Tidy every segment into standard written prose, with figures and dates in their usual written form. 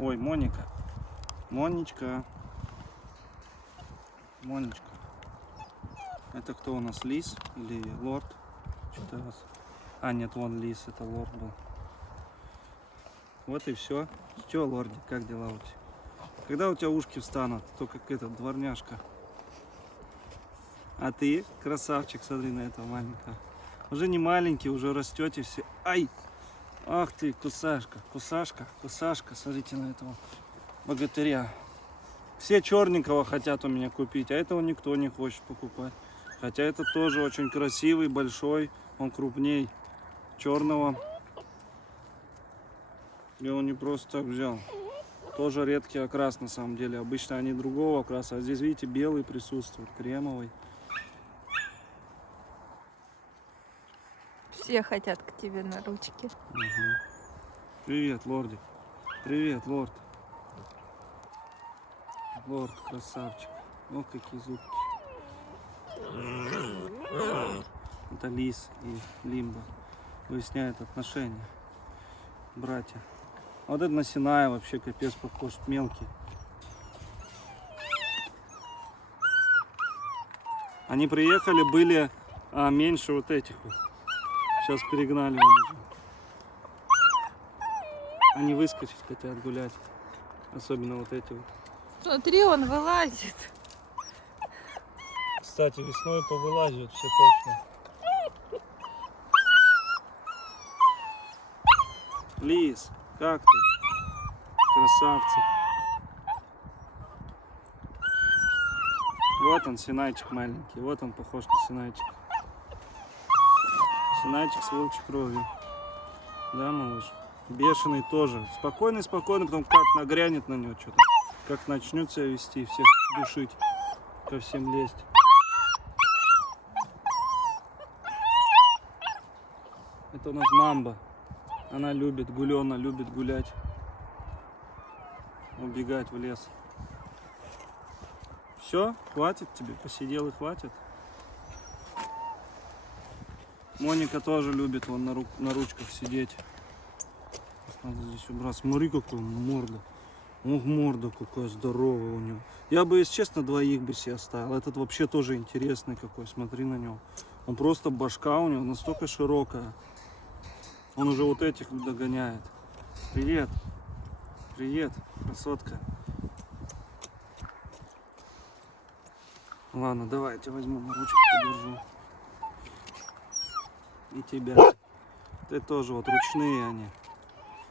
Ой, Моника. Монечка. Монечка. Это кто у нас, лис или лорд? Что-то раз. А, нет, вон лис, это лорд был. Вот и все. Че, лордик, как дела у тебя? Когда у тебя ушки встанут? То как этот, дворняжка. А ты, красавчик, смотри на этого маленького. Уже не маленький, уже растете все. Ай! Ах ты, кусашка, кусашка, кусашка. Смотрите на этого богатыря. Все черненького хотят у меня купить, а этого никто не хочет покупать. Хотя это тоже очень красивый, большой, он крупней черного. И он не просто так взял. Тоже редкий окрас на самом деле. Обычно они другого окраса. А здесь, видите, белый присутствует, кремовый. Все хотят к тебе на ручки. Угу. Привет, лордик. Привет, лорд. Лорд, красавчик. Вот какие зубки. Это лис и лимба. Выясняют отношения. Братья. А вот это на Синая вообще капец похож. Мелкий. Они приехали, были меньше вот этих вот. Сейчас перегнали вон уже. Они выскочить хотят гулять. Особенно вот эти вот. Смотри, он вылазит. Кстати, весной повылазят все точно. Лис, как ты? Красавцы. Вот он, Синайчик маленький. Вот он похож на Синайчик. Синайчик с волчьей кровью. Да, малыш? Бешеный тоже. Спокойный, спокойный, потом как нагрянет на него что-то. Как начнет себя вести, всех душить, ко всем лезть. Это у нас мамба. Она любит гулёна, любит гулять. Убегать в лес. Все, хватит тебе? Посидел и хватит? Моника тоже любит вон на ручках сидеть. Надо здесь убрать. Смотри, какая морда. Ох, морда какая здоровая у него. Я бы, если честно, двоих бы себе оставил. Этот вообще тоже интересный какой. Смотри на него. Он просто башка у него настолько широкая. Он уже вот этих догоняет. Привет. Привет, красотка. Ладно, давай я тебя возьму на ручку, подержу. И тебя. Ты тоже вот ручные они.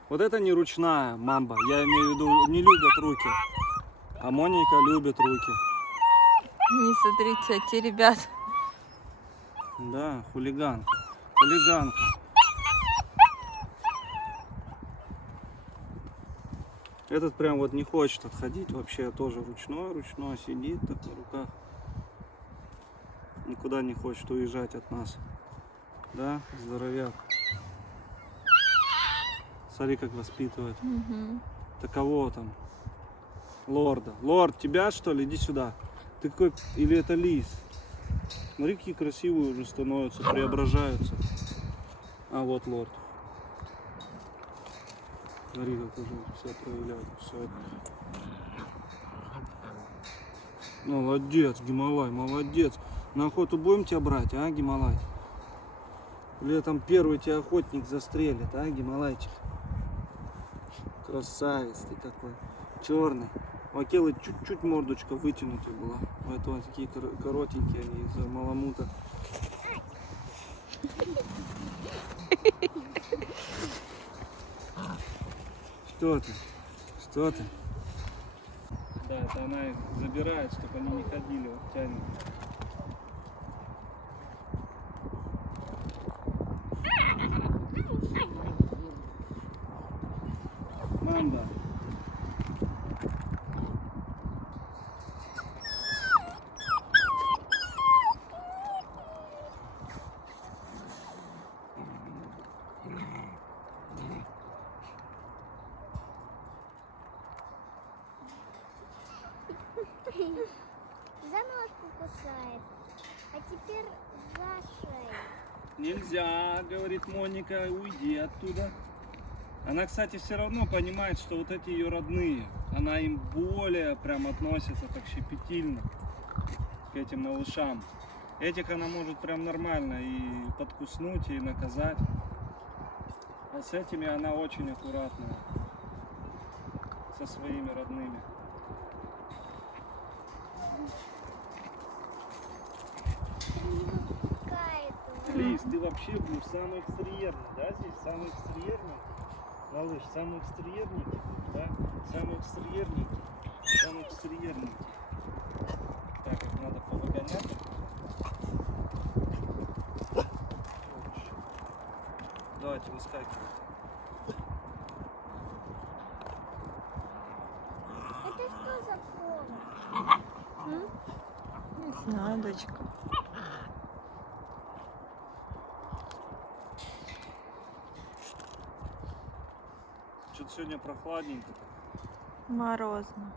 Вот это не ручная мамба. Я имею в виду, не любят руки. А Моника любит руки. Не смотрите, эти ребята. Да, хулиганка. Хулиганка. Этот прям вот не хочет отходить. Вообще тоже ручной сидит так на руках. Никуда не хочет уезжать от нас. Да, здоровяк. Смотри, как воспитывает. Угу. Это кого там? Лорда. Лорд, тебя что ли? Иди сюда. Ты какой? Или это лис? Смотри, какие красивые уже становятся, преображаются. А вот лорд. Смотри, как уже все проявляют. Все. Молодец, Гималай, молодец. На охоту будем тебя брать, а, Гималай? Или там первый тебя охотник застрелит, а, Гималайчик? Красавец ты какой. Черный. У Акелы чуть-чуть мордочка вытянутая была. У этого такие коротенькие они из-за маламута. Что ты? Что ты? Да, это она их забирает, чтобы они не ходили, вот тянет. Мамба. За ножку кусает, а теперь за шею. Нельзя, говорит Моника, уйди оттуда. Она, кстати, все равно понимает, что вот эти ее родные, она им более прям относится так щепетильно к этим малышам. Этих она может прям нормально и подкуснуть, и наказать. А с этими она очень аккуратная. Со своими родными. Не выпускает его. Лиз, ты вообще будешь самый экстерьерный, да, здесь? Самый экстерьерный? Малыш, самый экстерьерный, да? Самый экстерьерный, самый экстерьерный. Так, их надо повыгонять. Давайте, выскакивайте. Это что за повод? Не знаю, дочка. Что-то сегодня прохладненько. Морозно.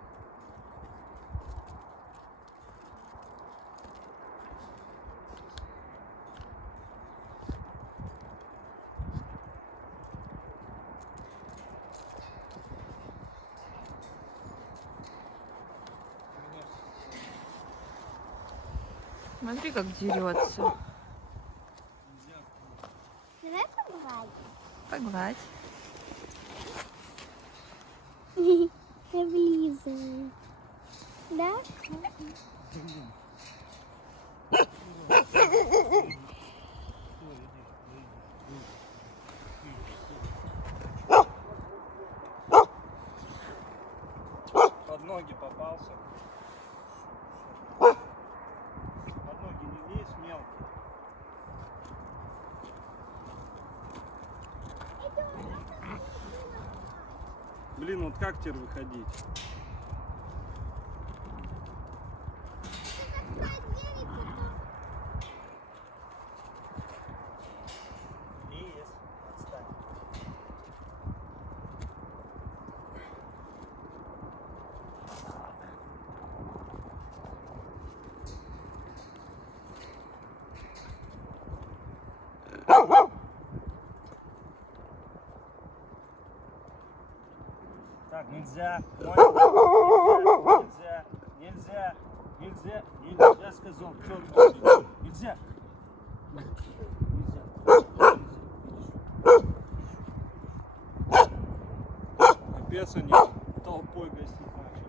Смотри, как дерется. Давай погладим. Погладь. Облизывает. Да? Под ноги попался. Под ноги не лезь, мелкий. Блин, вот как теперь выходить? Лез, отстань. Так, нельзя. Нельзя. Нельзя. Нельзя. Нельзя, сказал. Чё, нельзя. Капец, они толпой гостить начали.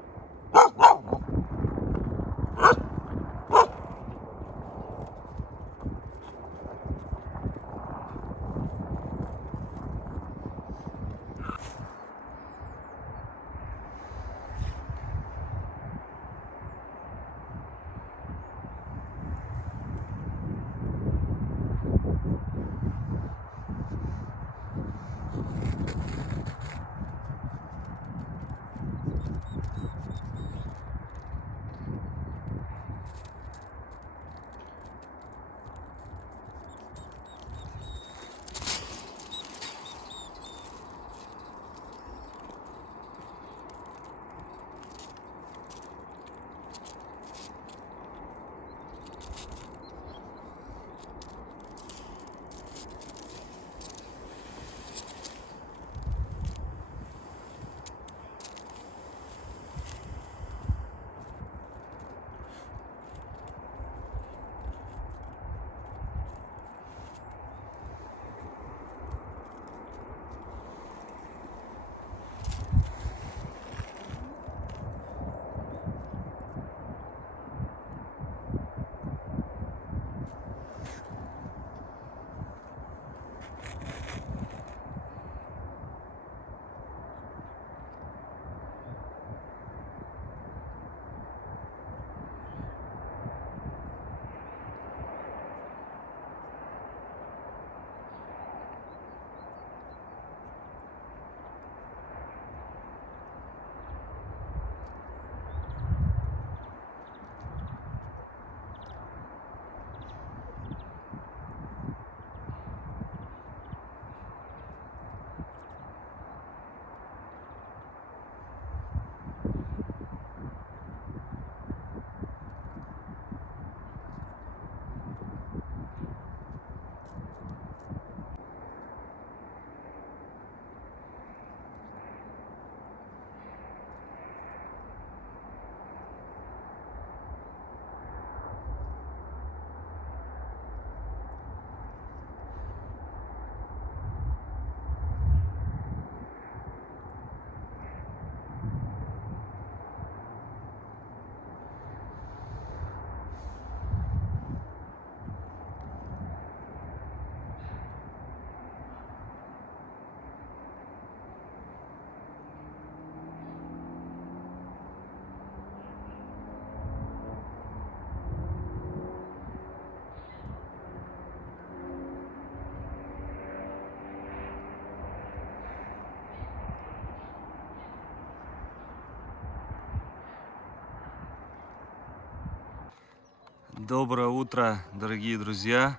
Доброе утро, дорогие друзья.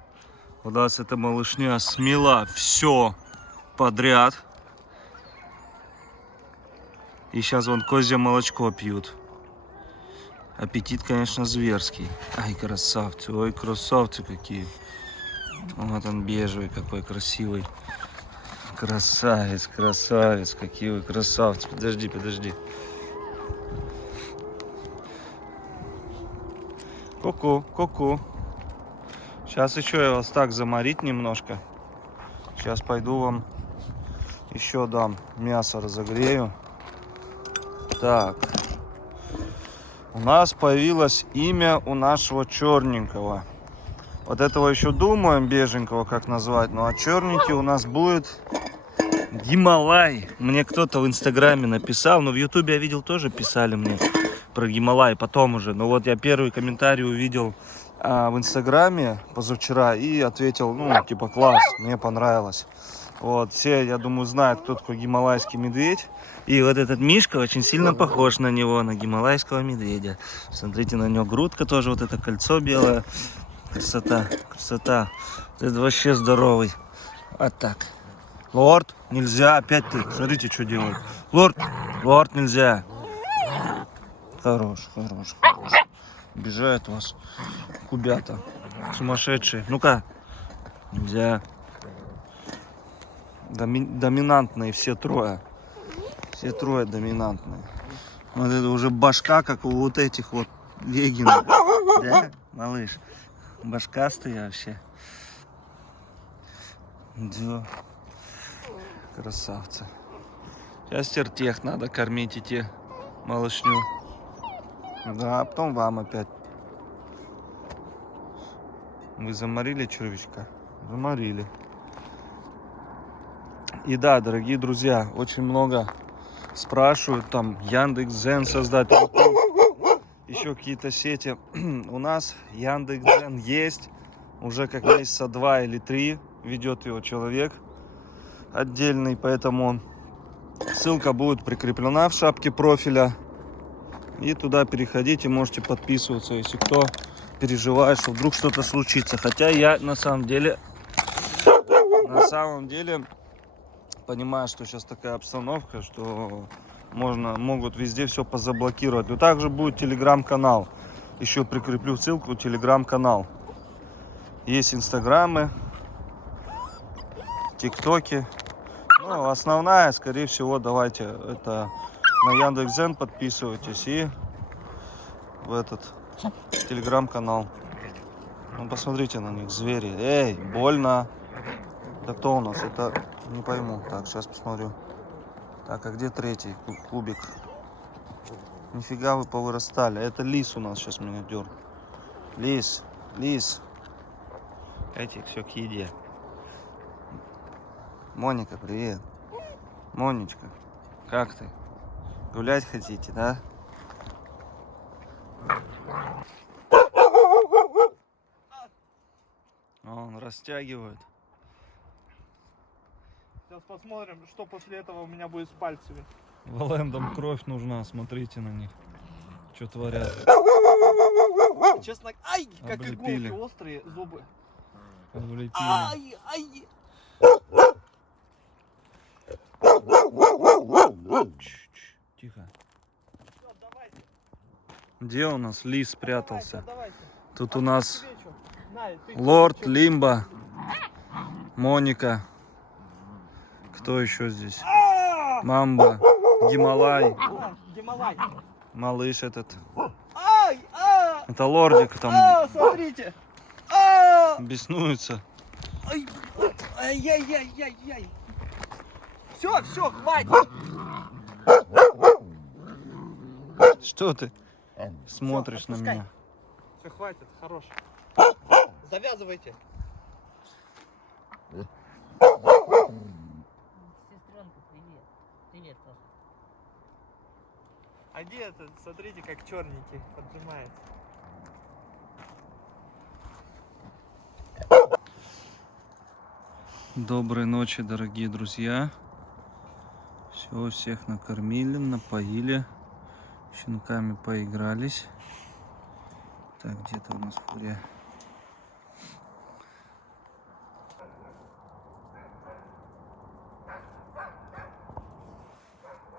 У нас эта малышня смела все подряд. И сейчас вон козье молочко пьют. Аппетит, конечно, зверский. Ай, красавцы, ой, красавцы какие. Вот он бежевый, какой красивый. Красавец, красавец, какие вы красавцы. Подожди, подожди. Ку-ку, ку-ку. Сейчас еще я вас так заморить немножко. Сейчас пойду вам еще дам мясо, разогрею. Так. У нас появилось имя у нашего черненького. Вот этого еще думаем, беженького, как назвать. Ну а черненький у нас будет Гималай. Мне кто-то в инстаграме написал, но в ютубе я видел, тоже писали мне про Гималай потом уже. Но вот я первый комментарий увидел в инстаграме позавчера и ответил, ну типа класс, мне понравилось. Вот, все, я думаю, знают, кто такой гималайский медведь. И вот этот мишка очень сильно похож на него, на гималайского медведя. Смотрите, на него грудка тоже, вот это кольцо белое. Красота, красота. Это вообще здоровый. Вот так. Лорд, нельзя, опять ты. Смотрите, что делает. Лорд, лорд, нельзя. Хорош, хорош, хорош. Обижают вас кубята. Сумасшедшие. Ну-ка. Нельзя. Доминантные все трое. Все трое доминантные. Вот это уже башка, как у вот этих вот вегинов. Да, малыш? Башкастый вообще. Да. Красавцы. Сейчас тертех надо кормить идти, малышню. Да, а потом вам опять. Вы заморили червячка? Заморили. И да, дорогие друзья, очень много спрашивают, там, Яндекс.Дзен создать, еще какие-то сети. У нас Яндекс.Дзен есть, уже как месяца 2 или 3 ведет его человек отдельный, поэтому ссылка будет прикреплена в шапке профиля. И туда переходите, можете подписываться, если кто переживает, что вдруг что-то случится. Хотя я на самом деле понимаю, что сейчас такая обстановка, что могут везде все позаблокировать. Но также будет телеграм-канал. Еще прикреплю ссылку, телеграм-канал. Есть инстаграмы, тиктоки. Ну, основная, скорее всего, давайте это на Яндекс.Дзен подписывайтесь и в этот телеграм-канал. Ну, посмотрите на них, звери. Эй, больно. Это кто у нас? Это не пойму. Так, сейчас посмотрю. Так, а где третий кубик? Нифига вы повырастали. Это лис у нас сейчас меня дернет. Лис, лис. Эти все к еде. Моника, привет. Монечка, как ты? Гулять хотите, да? Он растягивает. Сейчас посмотрим, что после этого у меня будет с пальцами. Валендам кровь нужна, смотрите на них. Что творят. Честно, ай, как Облепили. иголки острые зубы. Облепили. Ай, ай. Тихо. Всё, давайте, Где у нас лис спрятался? давайте. Тут у нас Свечу. На, ты Лорд, чё? Лимба, Моника. Кто еще здесь? Мамба, Гималай, Гималай. малыш этот. Ай, Это лордик там смотрите. беснуется. Ай, ай-яй-яй-яй-яй. Все, хватит. Что ты смотришь на отпускай. меня? Все, хватит, хорош. Завязывайте. Сестренка, привет. Привет, Тоша. А где это? Смотрите, как черненький поджимается. Доброй ночи, дорогие друзья. Все, всех накормили, напоили, щенками поигрались. Так, где-то у нас фурия.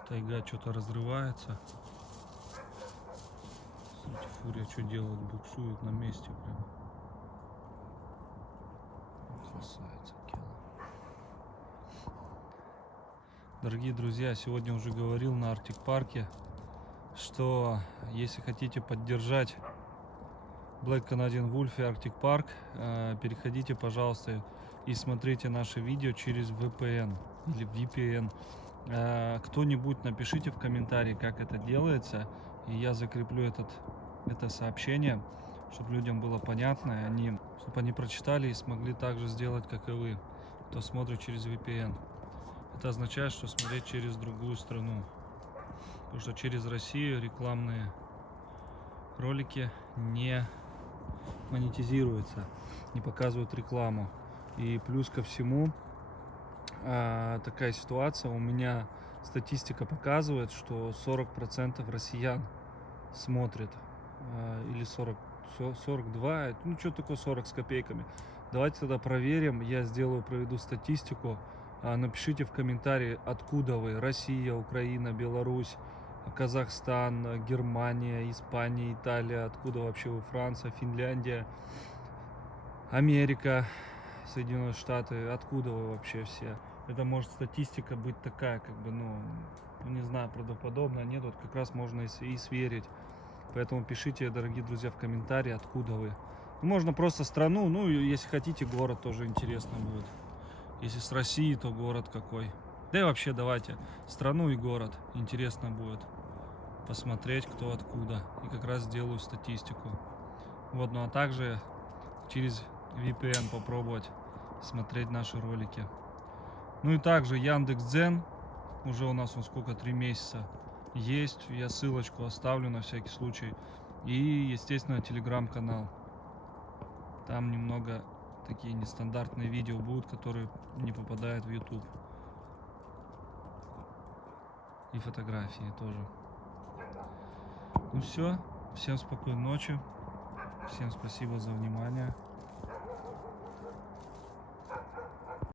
Тайга что-то разрывается. Смотрите, фурия что делает? Буксует на месте прям. Красавица Кела. Дорогие друзья, сегодня уже говорил на Арктик Парке, что если хотите поддержать Black Canadian Wolf и Arctic Park, переходите, пожалуйста, и смотрите наши видео через VPN или VPN. Кто-нибудь напишите в комментарии, как это делается, и я закреплю это сообщение, чтобы людям было понятно, и чтобы они прочитали и смогли так же сделать, как и вы, кто смотрит через VPN. Это означает, что смотреть через другую страну, потому что через Россию рекламные ролики не монетизируются, не показывают рекламу. И плюс ко всему, такая ситуация, у меня статистика показывает, что 40% россиян смотрят, или 42, ну что такое 40 с копейками. Давайте тогда проверим, я проведу статистику. Напишите в комментарии, откуда вы: Россия, Украина, Беларусь, Казахстан, Германия, Испания, Италия, откуда вообще вы, Франция, Финляндия, Америка, Соединенные Штаты, откуда вы вообще все. Это может статистика быть такая, как бы, ну не знаю, правдоподобная, нет, вот как раз можно и сверить. Поэтому пишите, дорогие друзья, в комментарии, откуда вы. Можно просто страну, ну если хотите, город тоже интересно будет. Если с России, то город какой. Да и вообще давайте страну и город. Интересно будет посмотреть, кто откуда. И как раз сделаю статистику. Вот, ну а также через VPN попробовать смотреть наши ролики. Ну и также Яндекс.Дзен. Уже у нас сколько, 3 месяца есть. Я ссылочку оставлю на всякий случай. И, естественно, телеграм-канал. Там немного такие нестандартные видео будут, которые не попадают в YouTube. И фотографии тоже. Ну все, всем спокойной ночи. Всем спасибо за внимание.